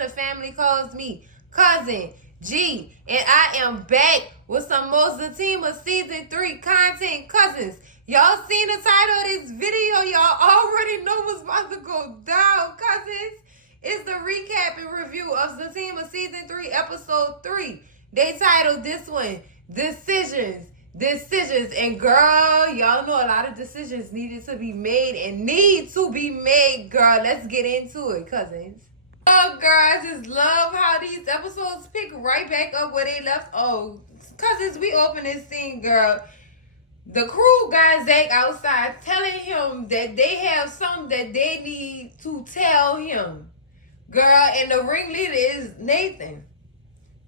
the family calls me Cousin G, and I am back with some more Zatima Season 3 content, cousins. Y'all seen the title of this video? Y'all already know what's about to go down, cousins. It's the recap and review of Zatima Season 3, Episode 3. They titled this one, Decisions. And girl, y'all know a lot of decisions needed to be made and need to be made, girl. Let's get into it, cousins. Oh, girl, I just love how these episodes pick right back up where they left off. Cousins, we open this scene, girl. The crew got Zach outside telling him that they have something that they need to tell him. Girl, and the ringleader is Nathan.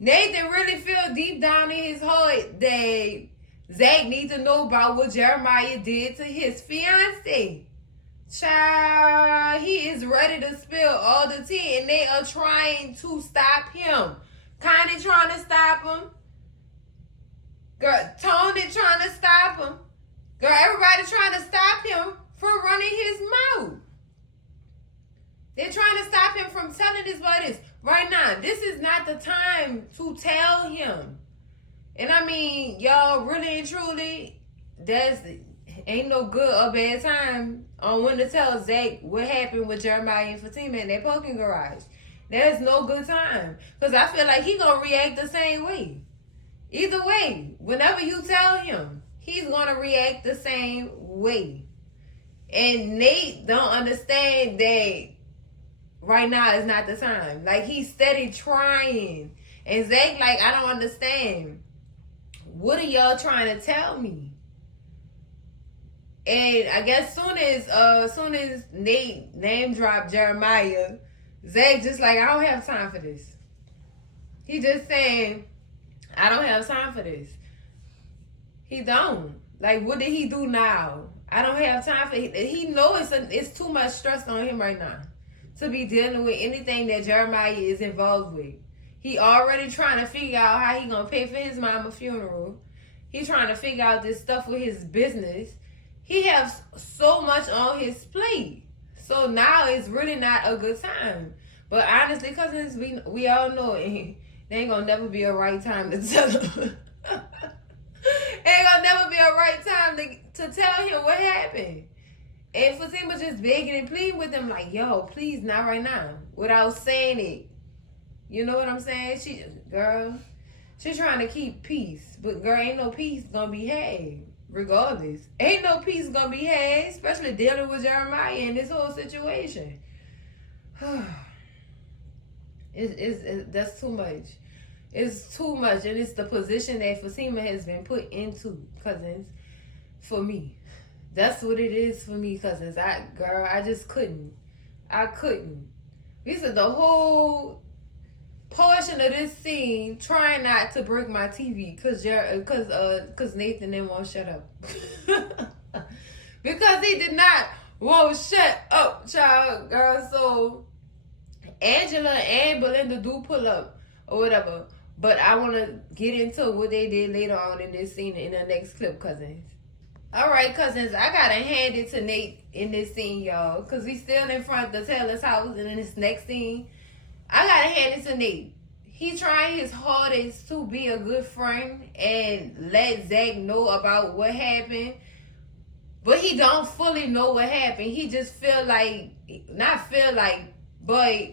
Nathan really feels deep down in his heart that Zach needs to know about what Jeremiah did to his fiancée. Child, he is ready to spill all the tea, and they are trying to stop him. Connie trying to stop him. Girl, Tony trying to stop him. Girl, everybody trying to stop him from running his mouth. They're trying to stop him from telling his brothers right now. This is not the time to tell him. And I mean, y'all, really and truly, ain't no good or bad time on when to tell Zach what happened with Jeremiah and Fatima in their parking garage. There's no good time. Because I feel like he going to react the same way. Either way, whenever you tell him, he's going to react the same way. And Nate don't understand that right now is not the time. Like, he's steady trying. And Zach, like, I don't understand. What are y'all trying to tell me? And I guess soon as Nate name dropped Jeremiah, Zach just like, I don't have time for this. He just saying, I don't have time for this. He don't. Like, what did he do now? I don't have time for it. He knows it's too much stress on him right now to be dealing with anything that Jeremiah is involved with. He already trying to figure out how he gonna pay for his mama's funeral. He trying to figure out this stuff with his business. He has so much on his plate. So now it's really not a good time. But honestly, cousins, we all know it. There ain't gonna never be a right time to tell him. Ain't gonna never be a right time to tell him what happened. And Fatima just begging and pleading with him like, yo, please, not right now. Without saying it. You know what I'm saying? She's trying to keep peace. But girl, ain't no peace gonna be had. Regardless. Ain't no peace gonna be had. Especially dealing with Jeremiah in this whole situation. That's too much. It's too much. And it's the position that Fatima has been put into, cousins, for me. That's what it is for me, cousins. I just couldn't. I couldn't. This is the whole portion of this scene trying not to break my TV because Nathan didn't want to shut up. Because he did not want to shut up, child, girl. So Angela and Belinda do pull up or whatever. But I want to get into what they did later on in this scene in the next clip, cousins. All right, cousins, I got to hand it to Nate in this scene, y'all. Because we still in front of the Taylor's house. And in this next scene, I got to hand it to Nate. He trying his hardest to be a good friend and let Zach know about what happened. But he don't fully know what happened. He just but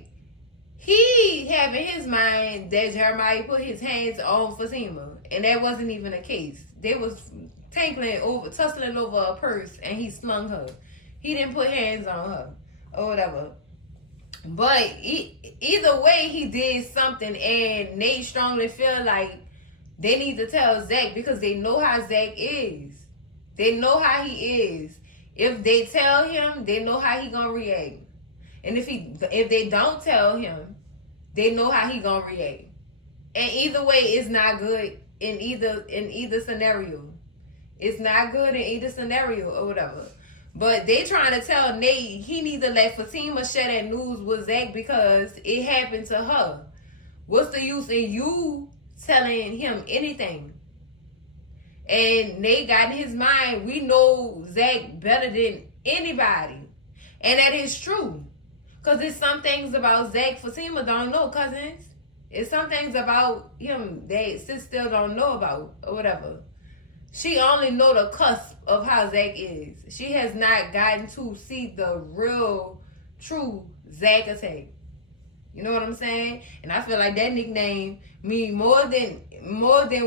he have in his mind that Jeremiah put his hands on Fatima. And that wasn't even the case. They was tussling over a purse, and he slung her. He didn't put hands on her or whatever. But either way, he did something, and Nate strongly feel like they need to tell Zach because they know how Zach is. They know how he is. If they tell him, they know how he gonna react. And if they don't tell him, they know how he gonna react. And either way, it's not good in either scenario. It's not good in either scenario or whatever. But they trying to tell Nate he need to let Fatima share that news with Zach because it happened to her. What's the use in you telling him anything? And Nate got in his mind, we know Zach better than anybody. And that is true. Because there's some things about Zach Fatima don't know, cousins. It's some things about him that sis still don't know about or whatever. She only know the cusp of how Zach is. She has not gotten to see the real, true Zach attack. You know what I'm saying? And I feel like that nickname mean more than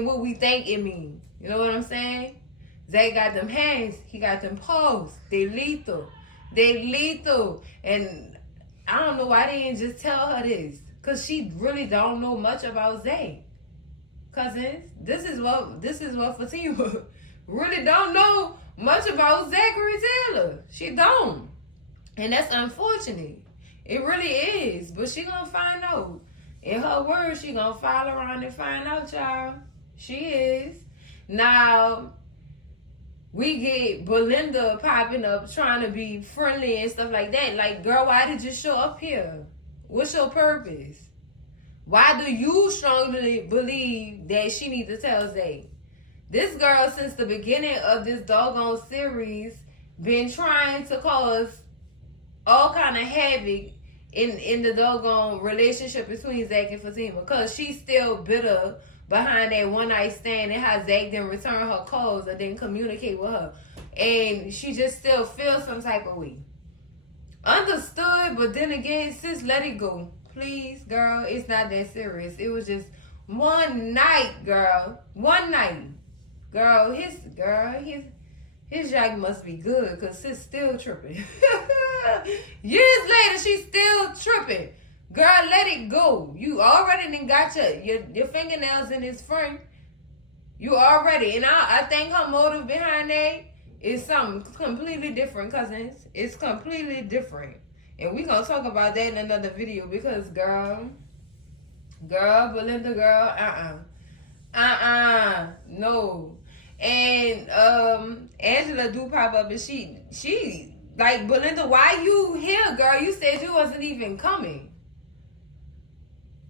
what we think it means. You know what I'm saying? Zach got them hands. He got them paws. They lethal. They lethal. And I don't know why they didn't just tell her this. Because she really don't know much about Zach. Cousins, this is what Fatima really don't know much about Zachary Taylor. She don't. And that's unfortunate. It really is. But she gonna find out. In her words, she gonna file around and find out, y'all. She is. Now, we get Belinda popping up trying to be friendly and stuff like that. Like, girl, why did you show up here? What's your purpose? Why do you strongly believe that she needs to tell Zay? This girl, since the beginning of this doggone series, been trying to cause all kind of havoc in the doggone relationship between Zach and Fatima. Because she's still bitter behind that one night stand and how Zach didn't return her calls or didn't communicate with her. And she just still feels some type of way. Understood, but then again, sis, let it go. Please, girl, it's not that serious. It was just one night, girl. One night. Girl, his Jack must be good because sis still tripping. Years later, she's still tripping. Girl, let it go. You already done got your fingernails in his frame. You already. And I think her motive behind that is something completely different, cousins. It's completely different. And we gonna talk about that in another video because girl, Belinda, girl, no. And Angela do pop up and she like, Belinda, why you here, girl? You said you wasn't even coming.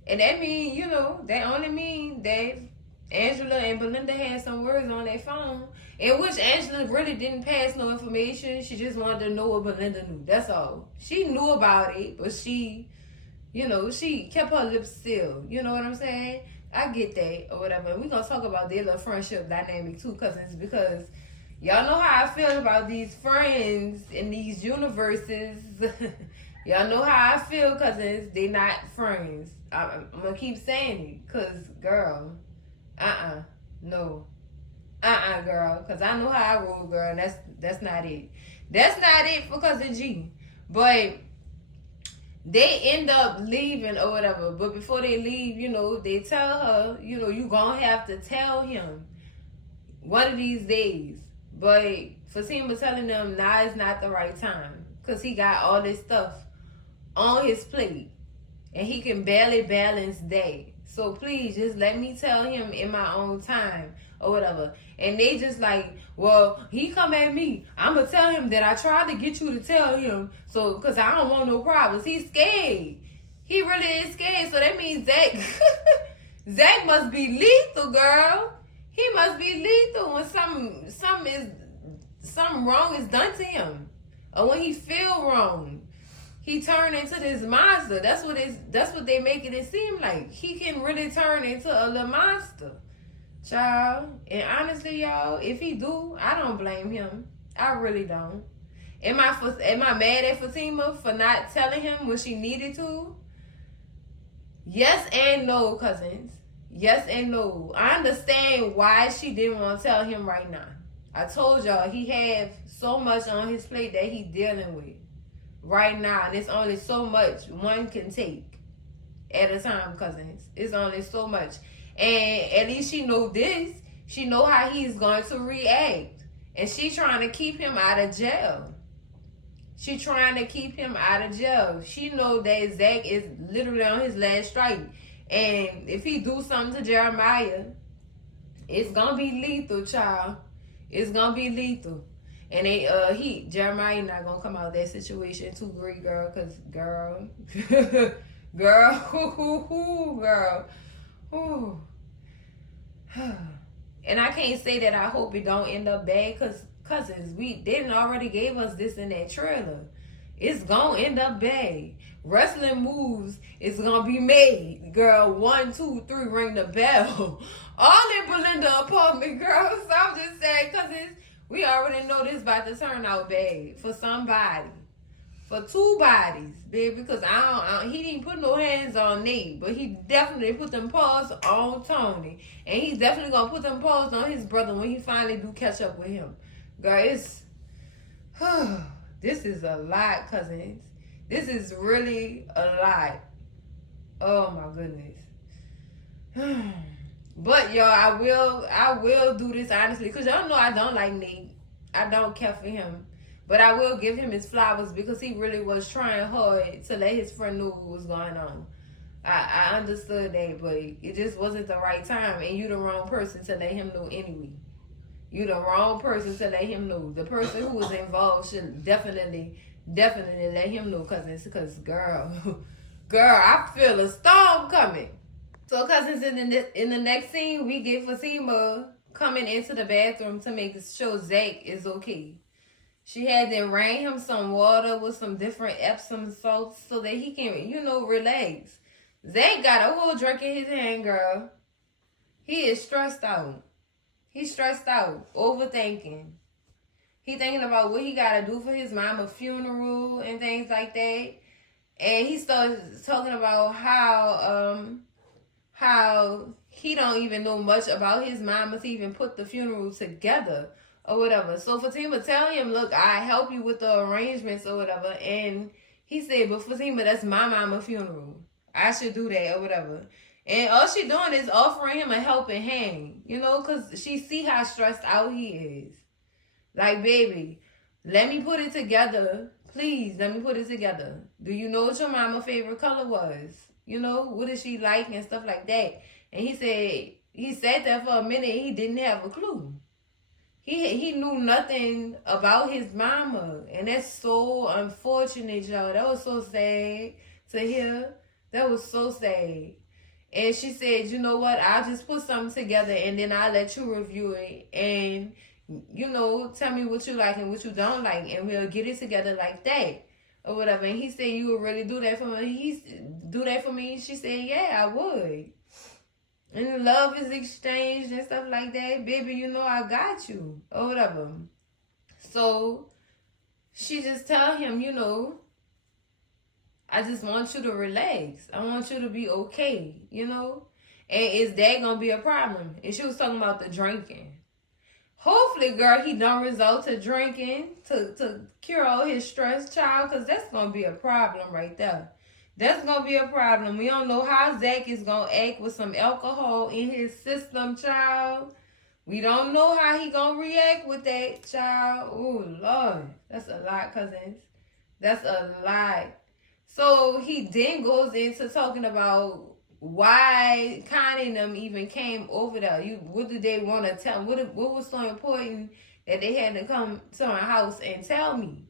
And that mean, that only mean that Angela and Belinda had some words on their phone, in which Angela really didn't pass no information. She just wanted to know what Belinda knew. That's all. She knew about it, but she kept her lips sealed. You know what I'm saying? I get that or whatever. And we're going to talk about their little friendship dynamic too, cousins, because y'all know how I feel about these friends in these universes. Y'all know how I feel, cousins. They not friends. I'm going to keep saying it because, girl, no. Girl. Because I know how I roll, girl. That's not it. That's not it for Cousin G. But they end up leaving or whatever. But before they leave, they tell her, you gonna have to tell him one of these days. But Fatima telling them now is not the right time. Because he got all this stuff on his plate. And he can barely balance that. So please, just let me tell him in my own time or whatever. And they just like, well, he come at me. I'm going to tell him that I tried to get you to tell him. So, because I don't want no problems. He's scared. He really is scared. So that means Zach must be lethal, girl. He must be lethal when something wrong is done to him. Or when he feel wrong. He turned into this monster. That's what they making it seem like. He can really turn into a little monster. Child. And honestly, y'all, if he do, I don't blame him. I really don't. Am I mad at Fatima for not telling him when she needed to? Yes and no, cousins. Yes and no. I understand why she didn't want to tell him right now. I told y'all he have so much on his plate that he dealing with right now, and it's only so much one can take at a time, cousins. It's only so much. And at least she know this. She know how he's going to react. And she trying to keep him out of jail. She trying to keep him out of jail. She know that Zach is literally on his last strike. And if he do something to Jeremiah, it's gonna be lethal, child. It's gonna be lethal. And Jeremiah not gonna come out of that situation too great, girl, cause girl, girl. And I can't say that I hope it don't end up bad, cause cousins, they didn't already gave us this in that trailer. It's gonna end up bad. wrestling moves is gonna be made. Girl, 1, 2, 3, ring the bell. All in Belinda apartment, girl. So I'm just saying, cause we already know this about to turn out bad for somebody. For 2 bodies, baby, because he didn't put no hands on Nate, but he definitely put them paws on Tony. And he's definitely going to put them paws on his brother when he finally do catch up with him. Girl, this is a lot, cousins. This is really a lot. Oh, my goodness. But, y'all, I will do this honestly, because y'all know I don't like Nate. I don't care for him. But I will give him his flowers because he really was trying hard to let his friend know what was going on. I understood that, but it just wasn't the right time. And you the wrong person to let him know anyway. You the wrong person to let him know. The person who was involved should definitely let him know, cousins. Because, girl, I feel a storm coming. So, cousins, in the next scene, we get Fatima coming into the bathroom to make sure Zach is okay. She had them rain him some water with some different Epsom salts so that he can, relax. Zach got a whole drink in his hand, girl. He is stressed out. He's stressed out, overthinking. He thinking about what he got to do for his mama's funeral and things like that. And he starts talking about how he don't even know much about his mama to even put the funeral together. Or whatever. So Fatima tell him, look, I help you with the arrangements or whatever. And he said, but Fatima, that's my mama's funeral. I should do that or whatever. And all she doing is offering him a helping hand, because she see how stressed out he is. Like, baby, let me put it together. Please, let me put it together. Do you know what your mama's favorite color was? What does she like and stuff like that? And he said that for a minute. He didn't have a clue. He knew nothing about his mama. And that's so unfortunate, y'all. That was so sad to hear. That was so sad. And she said, you know what? I'll just put something together and then I'll let you review it. And, tell me what you like and what you don't like. And we'll get it together like that. Or whatever. And he said, you would really do that for me? Do that for me? She said, yeah, I would. And love is exchanged and stuff like that. Baby, I got you. Or whatever. So, she just tell him, I just want you to relax. I want you to be okay, And is that going to be a problem? And she was talking about the drinking. Hopefully, girl, he don't resort to drinking to cure all his stress, child. Because that's going to be a problem right there. That's going to be a problem. We don't know how Zach is going to act with some alcohol in his system, child. We don't know how he going to react with that, child. Oh, Lord. That's a lot, cousins. That's a lot. So he then goes into talking about why Connie and them even came over there. What did they want to tell? What was so important that they had to come to my house and tell me,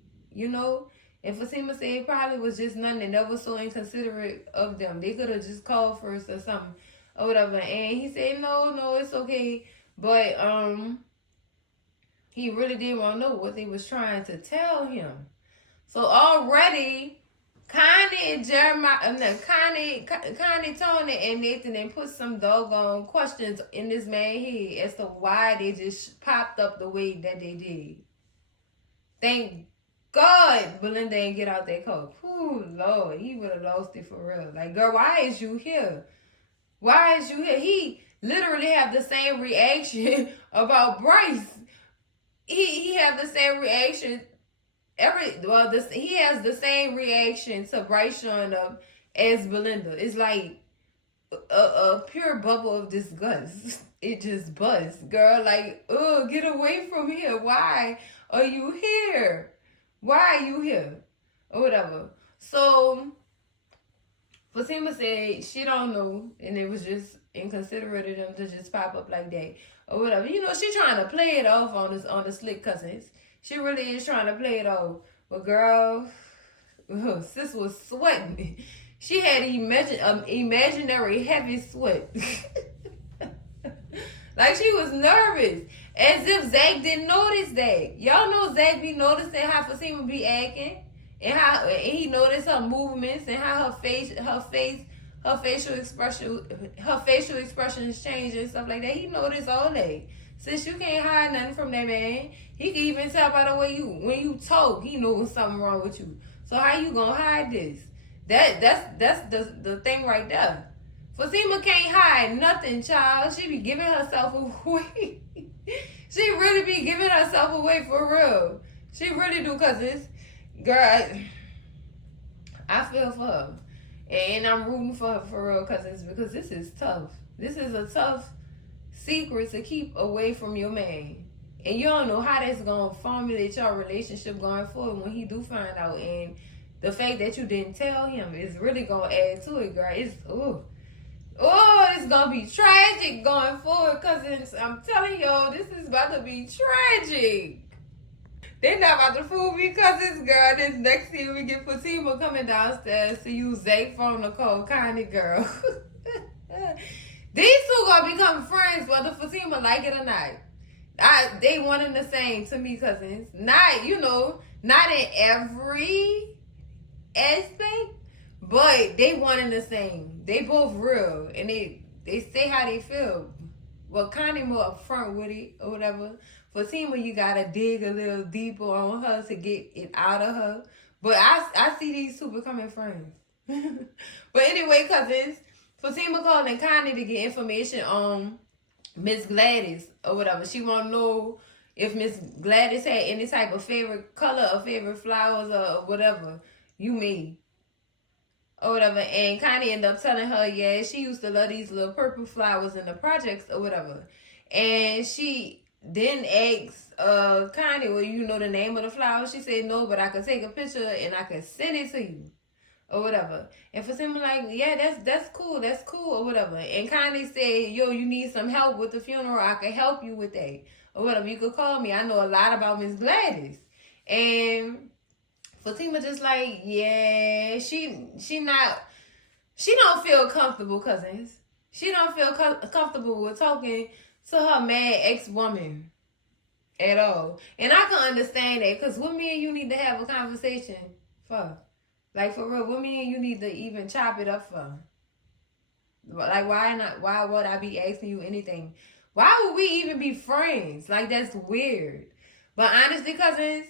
And Fatima said it probably was just nothing. That was so inconsiderate of them. They could have just called first or something or whatever. And he said, no, it's okay. But he really didn't want to know what they was trying to tell him. So already, Connie and Connie, Tony, and Nathan, they put some doggone questions in this man's head as to why they just popped up the way that they did. Thank God, Belinda didn't get out that car. Ooh, Lord, he would have lost it for real. Like, girl, why is you here? Why is you here? He literally have the same reaction about Bryce. He have the same reaction. He has the same reaction to Bryce showing up as Belinda. It's like a pure bubble of disgust. It just busts, girl. Like, get away from here. Why are you here? Why are you here? Or whatever. So, Fatima said she don't know. And it was just inconsiderate of them to just pop up like that. Or whatever. She trying to play it off on the slick cousins. She really is trying to play it off. But girl, sis was sweating. She had imaginary heavy sweat. Like she was nervous. As if Zach didn't notice that. Y'all know Zach be noticing how Fatima be acting. and he noticed her movements and how her facial expressions change and stuff like that. He noticed all that. Since you can't hide nothing from that man, he can even tell by the way when you talk, he knows something wrong with you. So how you gonna hide this? That's the thing right there. Fatima can't hide nothing, child. She be giving herself away. She really be giving herself away for real. She really do, cause it's, girl, I feel for her. And I'm rooting for her for real, cousins, because this is tough. This is a tough secret to keep away from your man. And you don't know how that's going to formulate your relationship going forward when he do find out. And the fact that you didn't tell him is really going to add to it, girl. It's, it's going to be tragic going forward, cousins. I'm telling y'all, this is about to be tragic. They not about to fool me, cousins, girl. This next thing we get Fatima coming downstairs to use Zach phone to call Connie, girl. These two gonna become friends whether Fatima like it or not. They one and the same to me, cousins. Not in every aspect, but they one and the same. They both real, and they say how they feel. Well, Connie more upfront with it or whatever. Fatima, you gotta dig a little deeper on her to get it out of her. But I see these two becoming friends. But anyway, cousins, Fatima calling Connie to get information on Miss Gladys or whatever. She want to know if Miss Gladys had any type of favorite color or favorite flowers or whatever you made or whatever. And Connie ended up telling her, yeah, she used to love these little purple flowers in the projects or whatever. And she then asked Connie, well, you know the name of the flower? She said, no, but I could take a picture and I could send it to you or whatever. And Fatima like, yeah, that's cool or whatever. And Connie said, yo, you need some help with the funeral? I can help you with that or whatever. You could call me. I know a lot about Miss Gladys. And Fatima just like, yeah, she don't feel comfortable, cousins. She don't feel comfortable with talking to her mad ex-woman at all. And I can understand that, because what me and you need to have a conversation for? Like, for real, what me and you need to even chop it up for? Like, why would I be asking you anything? Why would we even be friends? Like, that's weird. But honestly, cousins,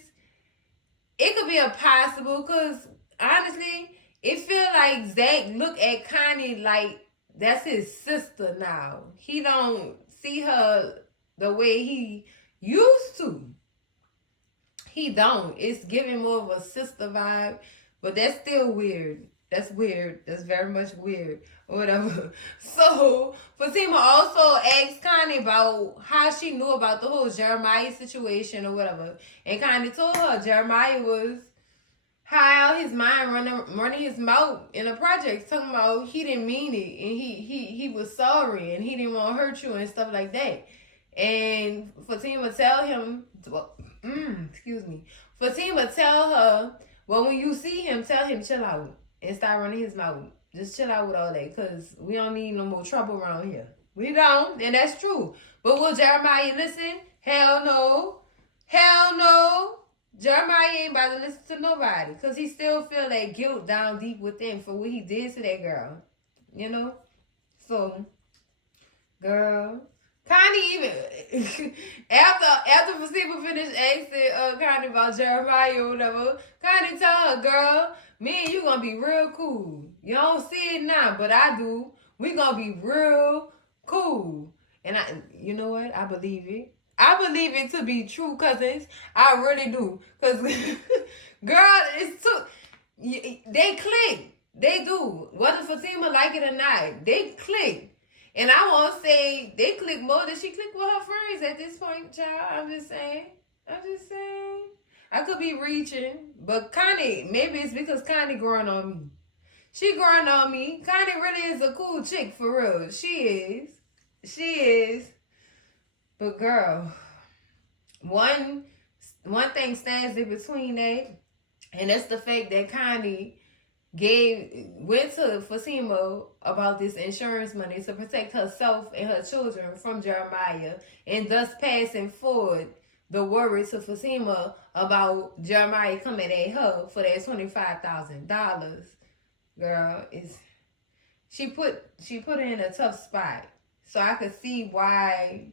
it could be a possible, because honestly, it feel like Zach look at Connie like that's his sister now. He don't see her the way he used to. He don't. It's giving more of a sister vibe, but that's still weird. That's weird. That's very much weird or whatever. So Fatima also asked Connie about how she knew about the whole Jeremiah situation or whatever. And Connie told her Jeremiah was high out his mind, running his mouth in a project, talking about he didn't mean it and he was sorry and he didn't want to hurt you and stuff like that. And Fatima tell him, Fatima tell her, well, when you see him, tell him chill out and stop running his mouth. Just chill out with all that, because we don't need no more trouble around here. We don't, and that's true. But will Jeremiah listen? Hell no. Hell no. Jeremiah ain't about to listen to nobody, because he still feel that guilt down deep within for what he did to that girl. You know? So, girl, Connie even, after Fatima finished asking Connie about Jeremiah or whatever, Connie tell her, girl, me and you gonna be real cool. You don't see it now, but I do. We gonna be real cool. And you know what? I believe it. I believe it to be true, cousins. I really do. Because, girl, it's too... They click. They do. Whether Fatima like it or not, they click. And I won't say they click more than she click with her friends at this point, child. I'm just saying. I could be reaching. But Connie, maybe it's because Connie growing on me. She growing on me. Connie really is a cool chick, for real. She is. But girl, one thing stands in between that, and that's the fact that Connie went to Fatima about this insurance money to protect herself and her children from Jeremiah, and thus passing forward the worry to Fatima about Jeremiah coming at her for that $25,000. Girl, she put her in a tough spot. So I could see why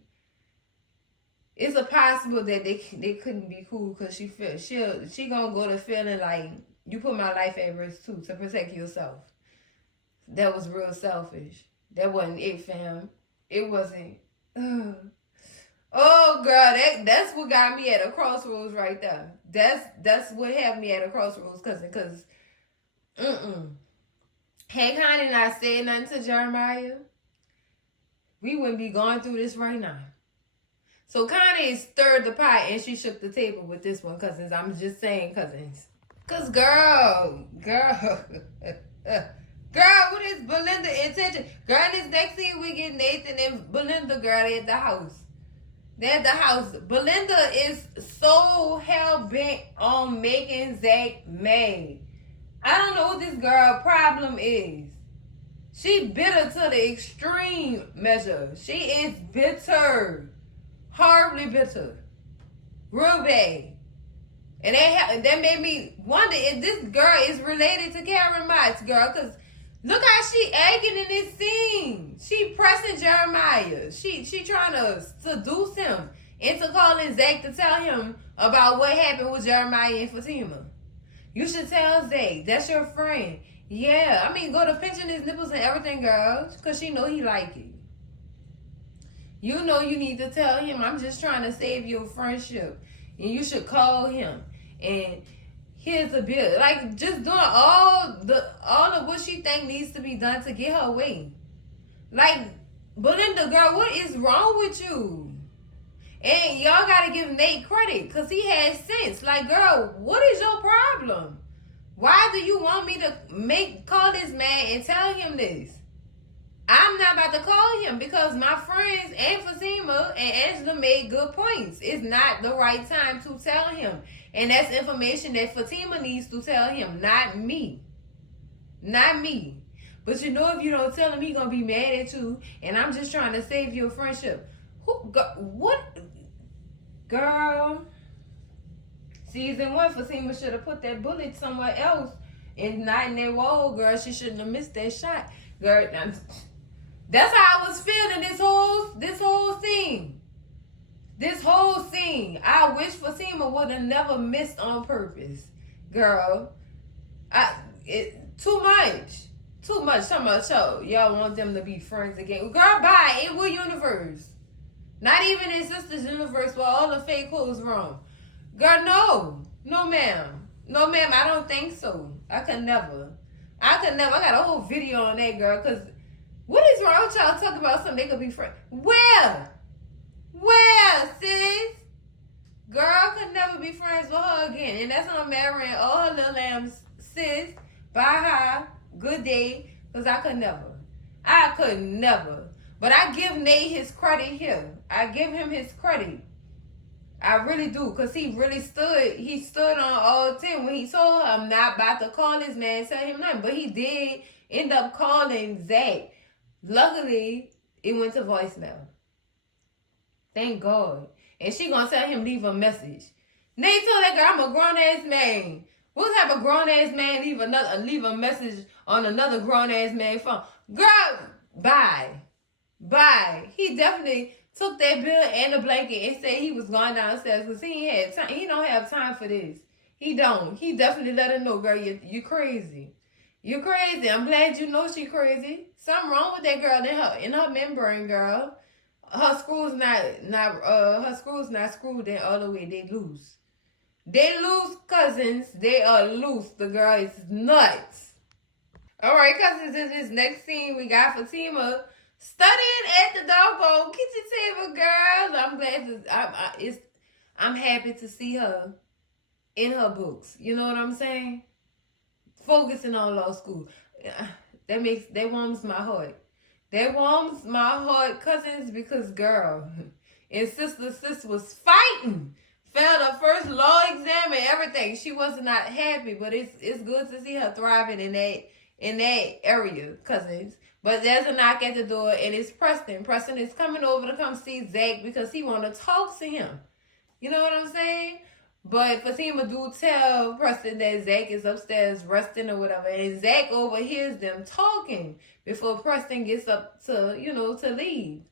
it's a possible that they couldn't be cool, because she gonna go to feeling like you put my life at risk too to protect yourself. That was real selfish. That wasn't it, fam. It wasn't. Oh, girl, that's what got me at a crossroads right there. That's what had me at a crossroads, cousin. Cause, had Connie not said nothing to Jeremiah, we wouldn't be going through this right now. So Connie stirred the pot and she shook the table with this one, cousins. I'm just saying, cousins. Cause girl, what is Belinda intention? Girl, this next scene we get Nathan and Belinda, girl, they at the house. They're at the house. Belinda is so hell-bent on making Zach mad. I don't know what this girl problem is. She bitter to the extreme measure. She is bitter. Horribly bitter. Real bad. And that made me wonder if this girl is related to Karen Motts, girl. Because look how she acting in this scene. She pressing Jeremiah. She trying to seduce him into calling Zach to tell him about what happened with Jeremiah and Fatima. You should tell Zach. That's your friend. Yeah, I mean, go to pinching his nipples and everything, girl. Because she know he like it. You know you need to tell him, I'm just trying to save your friendship. And you should call him. And here's the bill. Like, just doing all of what she think needs to be done to get her way. Like, Belinda, girl, what is wrong with you? And y'all gotta give Nate credit, because he has sense. Like, girl, what is your problem? Why do you want me to call this man and tell him this? I'm not about to call him because my friends and Fatima and Angela made good points. It's not the right time to tell him. And that's information that Fatima needs to tell him, not me. Not me. But you know, if you don't tell him, he's going to be mad at you. And I'm just trying to save your friendship. What? Girl. Season 1, Fatima should have put that bullet somewhere else and not in that wall, girl. She shouldn't have missed that shot. Girl, that's how I was feeling this whole scene. This whole scene. I wish Fatima would have never missed on purpose. Girl. Too much. Too much. Talking about show. Y'all want them to be friends again. Girl, bye. In what universe? Not even in Sister's universe where all the fake hoes wrong. Girl, no. No, ma'am. No, ma'am, I don't think so. I could never. I got a whole video on that, girl, because what is wrong with y'all talking about something they could be friends? Where, sis? Girl could never be friends with her again. And that's on marrying all her little lambs, sis. Bye, hi. Good day. Because I could never. But I give Nate his credit here. I give him his credit. I really do. Because he really stood on all 10 when he told her, I'm not about to call this man, tell him nothing. But he did end up calling Zach. Luckily, it went to voicemail. Thank God. And she gonna tell him leave a message. Nate told that girl, I'm a grown-ass man. What type of grown-ass man leave a message on another grown-ass man phone? Girl, bye. He definitely took that bill and the blanket and said he was going downstairs because he ain't had time. He don't have time for this. He don't. He definitely let her know, girl, you crazy. You're crazy. I'm glad you know she crazy. Something wrong with that girl in her membrane, girl. Her screws not screwed in all the way. They loose. They loose, cousins. They are loose. The girl is nuts. All right, cousins. In this next scene, we got Fatima studying at the doggone kitchen table, girl. I'm glad I'm happy to see her in her books. You know what I'm saying? Focusing on law school. That warms my heart. That warms my heart, cousins, because girl, and sis was fighting. Failed her first law exam and everything. She was not happy, but it's good to see her thriving in that area, cousins. But there's a knock at the door, and it's Preston. Preston is coming over to come see Zach because he want to talk to him. You know what I'm saying? But Fatima do tell Preston that Zach is upstairs resting or whatever, and Zach overhears them talking before Preston gets up to, to leave.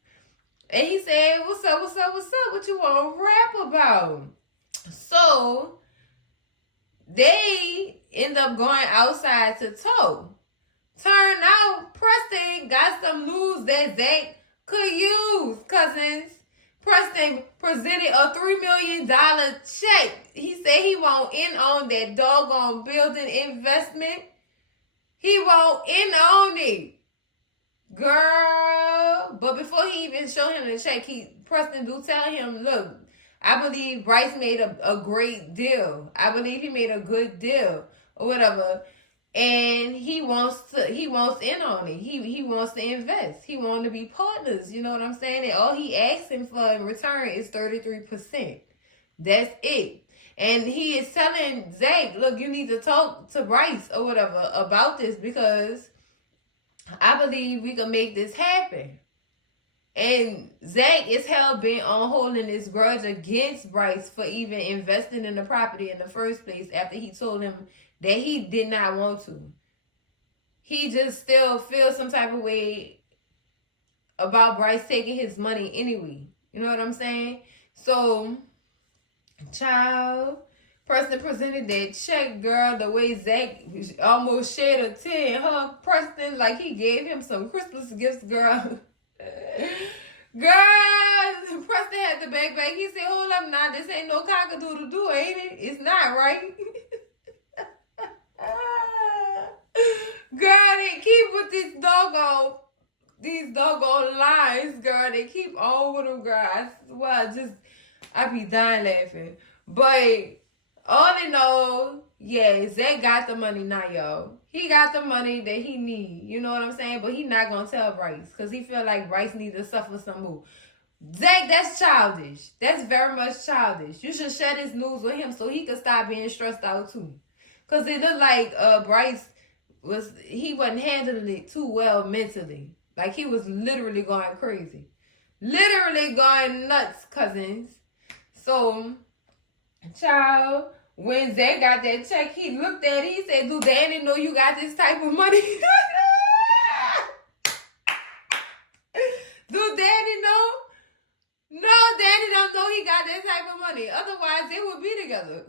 And he said, "What's up, what's up, what's up? What you want to rap about?" So they end up going outside to tow. Turn out Preston got some news that Zach could use, cousins. Preston presented a $3 million check. He said he won't in on that doggone building investment. He won't in on it. Girl. But before he even showed him the check, Preston do tell him, look, I believe Bryce made a great deal. I believe he made a good deal or whatever. And he wants in on it. He wants to invest. He wants to be partners. You know what I'm saying? And all he asking for in return is 33%. That's it. And he is telling Zach, look, you need to talk to Bryce or whatever about this because I believe we can make this happen. And Zach is hell-bent on holding this grudge against Bryce for even investing in the property in the first place after he told him that he did not want to. He just still feels some type of way about Bryce taking his money anyway. You know what I'm saying? So, child, Preston presented that check, girl, the way Zach almost shed a tear in her. Preston, like he gave him some Christmas gifts, girl. Girl, Preston had the back. He said, hold up now, this ain't no cock-a-doodle-doo, ain't it? It's not, right? Girl, they keep with these doggone lines, girl. They keep on with them, girl. I swear, I be dying laughing. But all in all, yeah, Zach got the money now, y'all. He got the money that he need. You know what I'm saying? But he not gonna tell Bryce because he feel like Bryce need to suffer some more. Zach, that's childish. That's very much childish. You should share this news with him so he could stop being stressed out too. Because it looked like Bryce wasn't handling it too well mentally. Like he was literally going crazy. Literally going nuts, cousins. So, child, when Zach got that check, he looked at it. He said, do Danny know you got this type of money? Do Danny know? No, Danny don't know he got that type of money. Otherwise, they would be together.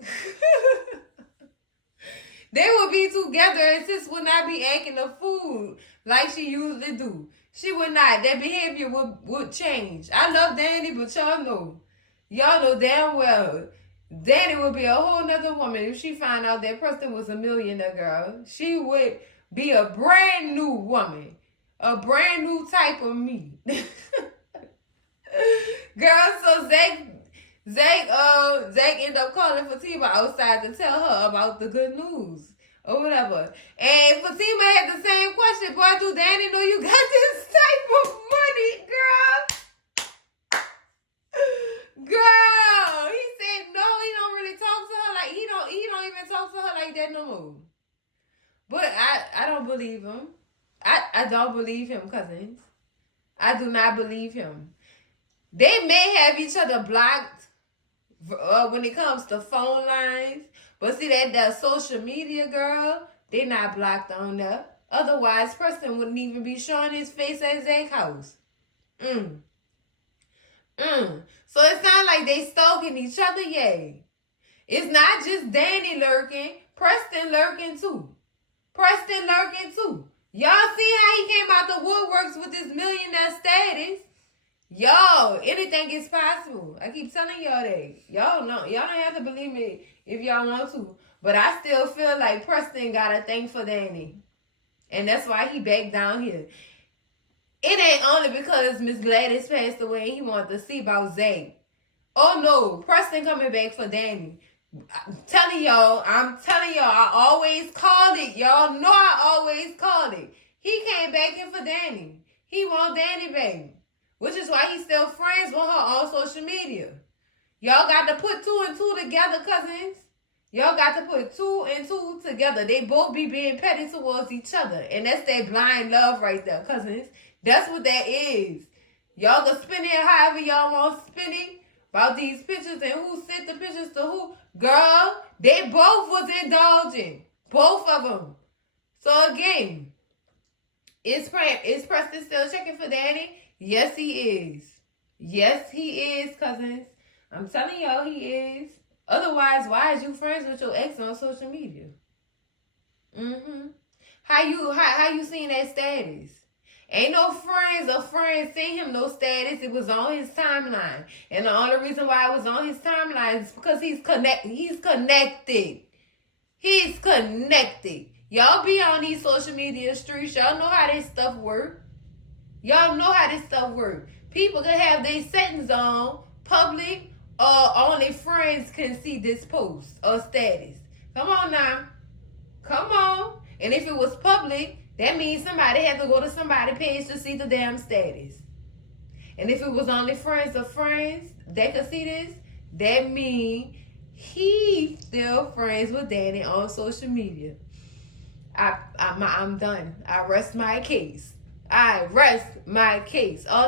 They would be together and sis would not be acting a fool like she usually do. She would not. That behavior would change. I love Danny, but y'all know damn well Danny would be a whole nother woman if she found out that Preston was a millionaire, girl. She would be a brand new woman. A brand new type of me. Girl, so Zach ended up calling Fatima outside to tell her about the good news or whatever. And Fatima had the same question. Boy, do Danny know you got this type of money, girl? Girl, he said no, he don't really talk to her like he don't even talk to her like that no more. But I don't believe him. I don't believe him, cousins. I do not believe him. They may have each other blocked when it comes to phone lines. But see, that social media, girl, they not blocked on there. Otherwise, Preston wouldn't even be showing his face at Zach's house. So it sounds like they stalking each other, yay. It's not just Danny lurking. Preston lurking too. Y'all see how he came out the woodworks with this millionaire status? Yo, anything is possible. I keep telling y'all that. Y'all don't have to believe me if y'all want to. But I still feel like Preston got a thing for Danny. And that's why he back down here. It ain't only because Miss Gladys passed away and he wanted to see about Zach. Oh no, Preston coming back for Danny. I'm telling y'all, I always called it. Y'all know I always called it. He came back in for Danny. He want Danny back. Which is why he's still friends with her on social media. Y'all got to put 2 and 2 together, cousins. Y'all got to put 2 and 2 together. They both be being petty towards each other. And that's that blind love right there, cousins. That's what that is. Y'all can spin it however y'all want to spin it. about these pictures and who sent the pictures to who. Girl, they both was indulging. Both of them. So again, is Preston still checking for Danny? Yes, he is. Yes, he is, cousins. I'm telling y'all he is. Otherwise, why is you friends with your ex on social media? How you seen that status? Ain't no friends or friends seen him no status. It was on his timeline. And the only reason why it was on his timeline is because he's connected. He's connected. Y'all be on these social media streets. Y'all know how this stuff work. People can have their settings on public or only friends can see this post or status. Come on now. Come on. And if it was public, that means somebody had to go to somebody's page to see the damn status. And if it was only friends of friends that could see this, that means he's still friends with Danny on social media. I'm done. I rest my case. All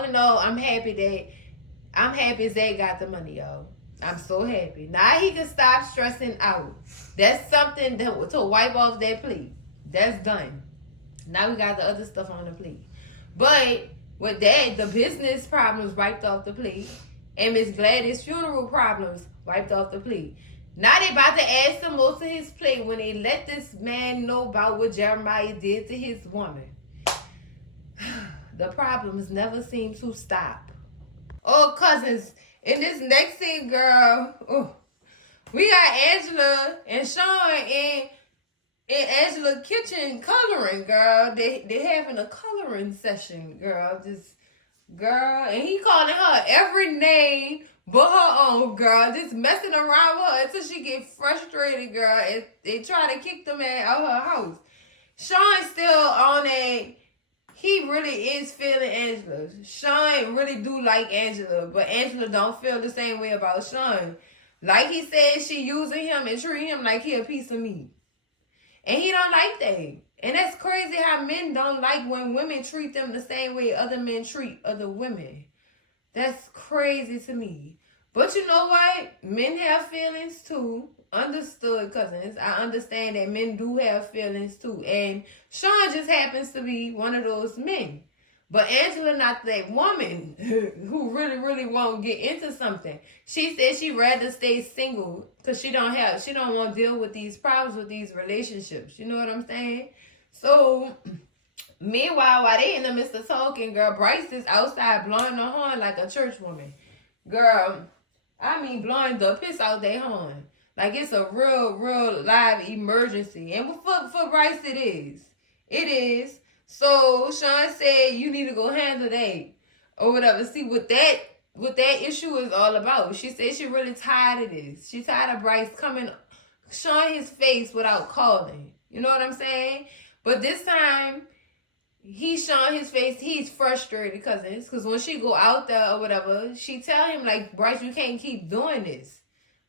in all, I'm happy Zach got the money, y'all. I'm so happy. Now he can stop stressing out. That's something to wipe off that plate. That's done. Now we got the other stuff on the plate. But with that, the business problems wiped off the plate. And Miss Gladys' funeral problems wiped off the plate. Now they about to add some more to his plate when they let this man know about what Jeremiah did to his woman. The problems never seem to stop. Oh, cousins, in this next scene, girl, we got Angela and Sean in Angela's kitchen coloring, girl. They having a coloring session, girl. And he calling her every name but her own, girl. Just messing around with her until she get frustrated, girl. And they try to kick the man out of her house. Sean still on that. He really is feeling Angela. Sean really do like Angela, but Angela don't feel the same way about Sean. Like he said, she using him and treating him like he a piece of meat. And he don't like that. And that's crazy how men don't like when women treat them the same way other men treat other women. That's crazy to me. But you know what? Men have feelings too. Understood, cousins. I understand that men do have feelings too. And Sean just happens to be one of those men. But Angela not that woman who really won't get into something. She said she'd rather stay single because she don't want to deal with these problems with these relationships. You know what I'm saying? So meanwhile, while they in the midst of talking, girl, Bryce is outside blowing the horn like a church woman. Girl, I mean blowing the piss out their horn. Like it's a real live emergency. And for Bryce it is. It is. So Sean said you need to go handle that or whatever. See what that issue is all about. She said she really tired of this. She tired of Bryce showing his face without calling. You know what I'm saying? But this time he's showing his face. He's frustrated because when she go out there or whatever, she tell him like, Bryce, you can't keep doing this.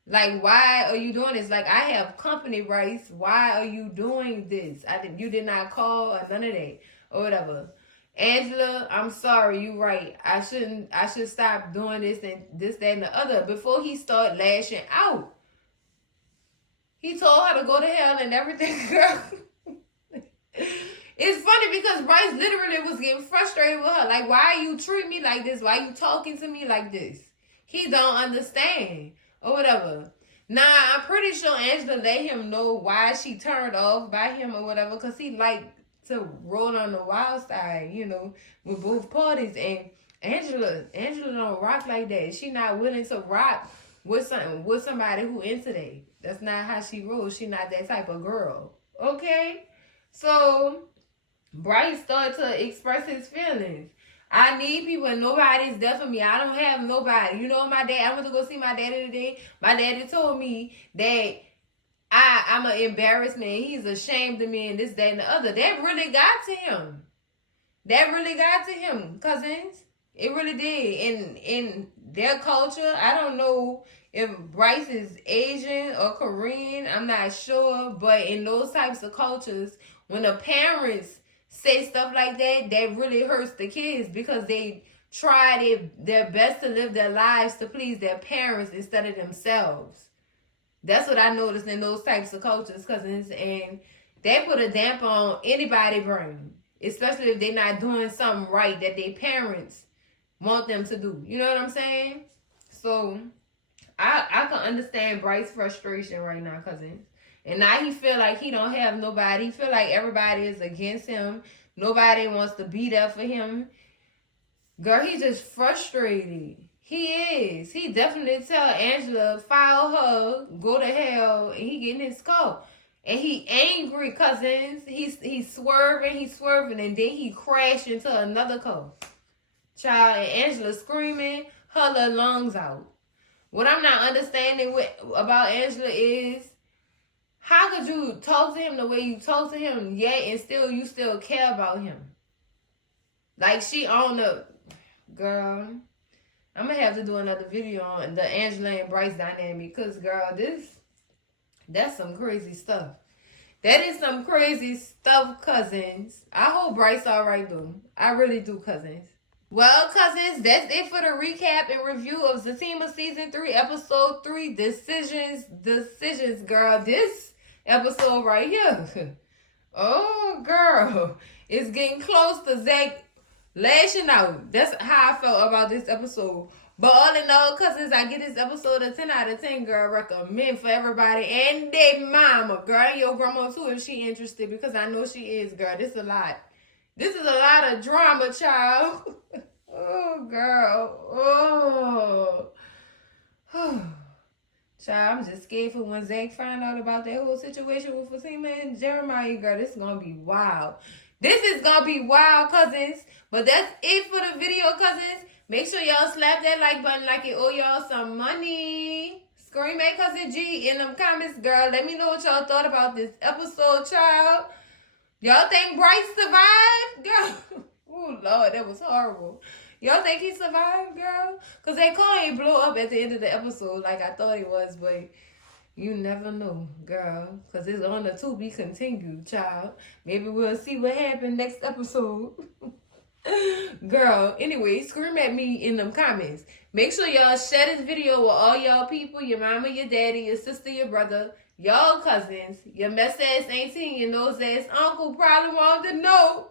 Like, why are you doing this? Like, I have company, Bryce. Why are you doing this? You did not call or none of that or whatever. Angela, I'm sorry. You right. I should stop doing this and this, that, and the other. Before he started lashing out, he told her to go to hell and everything, girl. It's funny because Bryce literally was getting frustrated with her. Like, why you treat me like this? Why you talking to me like this? He don't understand. Or whatever. Nah, I'm pretty sure Angela let him know why she turned off by him or whatever. Because he liked to roll on the wild side, you know, with both parties. And Angela don't rock like that. She not willing to rock with somebody who into that. That's not how she rolls. She not that type of girl. Okay? So, Bryce started to express his feelings. I need people and nobody's there for me. I don't have nobody. You know, my dad, I went to go see my daddy today. My daddy told me that I'm an embarrassment. He's ashamed of me and this, that, and the other. That really got to him. Cousins. It really did. In their culture, I don't know if Bryce is Asian or Korean. I'm not sure. But in those types of cultures, when the parents say stuff like that, that really hurts the kids because they try their best to live their lives to please their parents instead of themselves. That's what I noticed in those types of cultures, cousins, and they put a damper on anybody's brain, especially if they're not doing something right that their parents want them to do. You know what I'm saying? So I can understand Bryce's frustration right now, cousins. And now he feel like he don't have nobody. He feel like everybody is against him. Nobody wants to be there for him. Girl, he's just frustrated. He is. He definitely tell Angela, file her, go to hell, and he getting his skull. And he angry, cousins. He's swerving, and then he crashed into another car. Child, and Angela screaming her little lungs out. What I'm not understanding about Angela is, how could you talk to him the way you talk to him, yet and you still care about him? Like she on the girl. I'm gonna have to do another video on the Angela and Bryce dynamic, because girl, that's some crazy stuff. That is some crazy stuff, cousins. I hope Bryce alright though. I really do, cousins. Well, cousins, that's it for the recap and review of Zatima Season 3, Episode 3, Decisions, girl. This episode right here. Oh, girl. It's getting close to Zach lashing out. That's how I felt about this episode. But all in all, cousins, I give this episode a 10 out of 10, girl. Recommend for everybody and their mama, girl. And your grandma, too, if she interested, because I know she is, girl. This is a lot. This is a lot of drama, child. Oh, girl. Oh. Child, I'm just scared for when Zach find out about that whole situation with Fatima and Jeremiah, girl. This is going to be wild. This is going to be wild, cousins. But that's it for the video, cousins. Make sure y'all slap that like button like it owe y'all some money. Scream at Cousin G in them comments, girl. Let me know what y'all thought about this episode, child. Y'all think Bryce survived? Girl. Oh, Lord, that was horrible. Y'all think he survived, girl? Because that car ain't blow up at the end of the episode like I thought it was, but you never know, girl. Because it's on the to be continued, child. Maybe we'll see what happened next episode. Girl, anyway, scream at me in them comments. Make sure y'all share this video with all y'all people, your mama, your daddy, your sister, your brother, y'all cousins, your mess ass auntie, your nose ass uncle probably want to know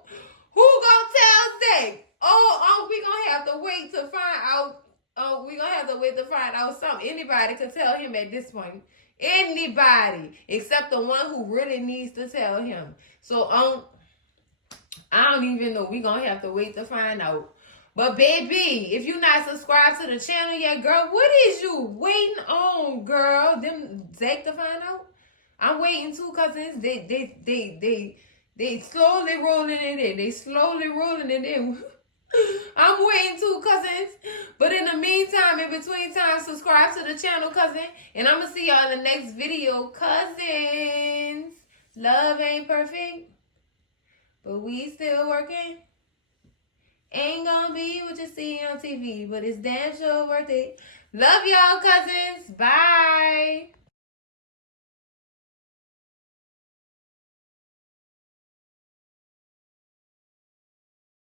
who gonna tell Zach. Oh, we gonna have to wait to find out. Oh, we gonna have to wait to find out something. Anybody could tell him at this point. Anybody, except the one who really needs to tell him. So, I don't even know. We gonna have to wait to find out. But baby, if you not subscribed to the channel yet, girl, what is you waiting on, girl? Them Zach to find out? I'm waiting too, cousins. They slowly rolling it in. They slowly rolling it in. I'm waiting too, cousins. But in the meantime, in between time, subscribe to the channel, cousin. And I'm gonna see y'all in the next video, cousins. Love ain't perfect, but we still working. Ain't gonna be what you see on TV, but it's damn sure worth it. Love y'all, cousins. Bye.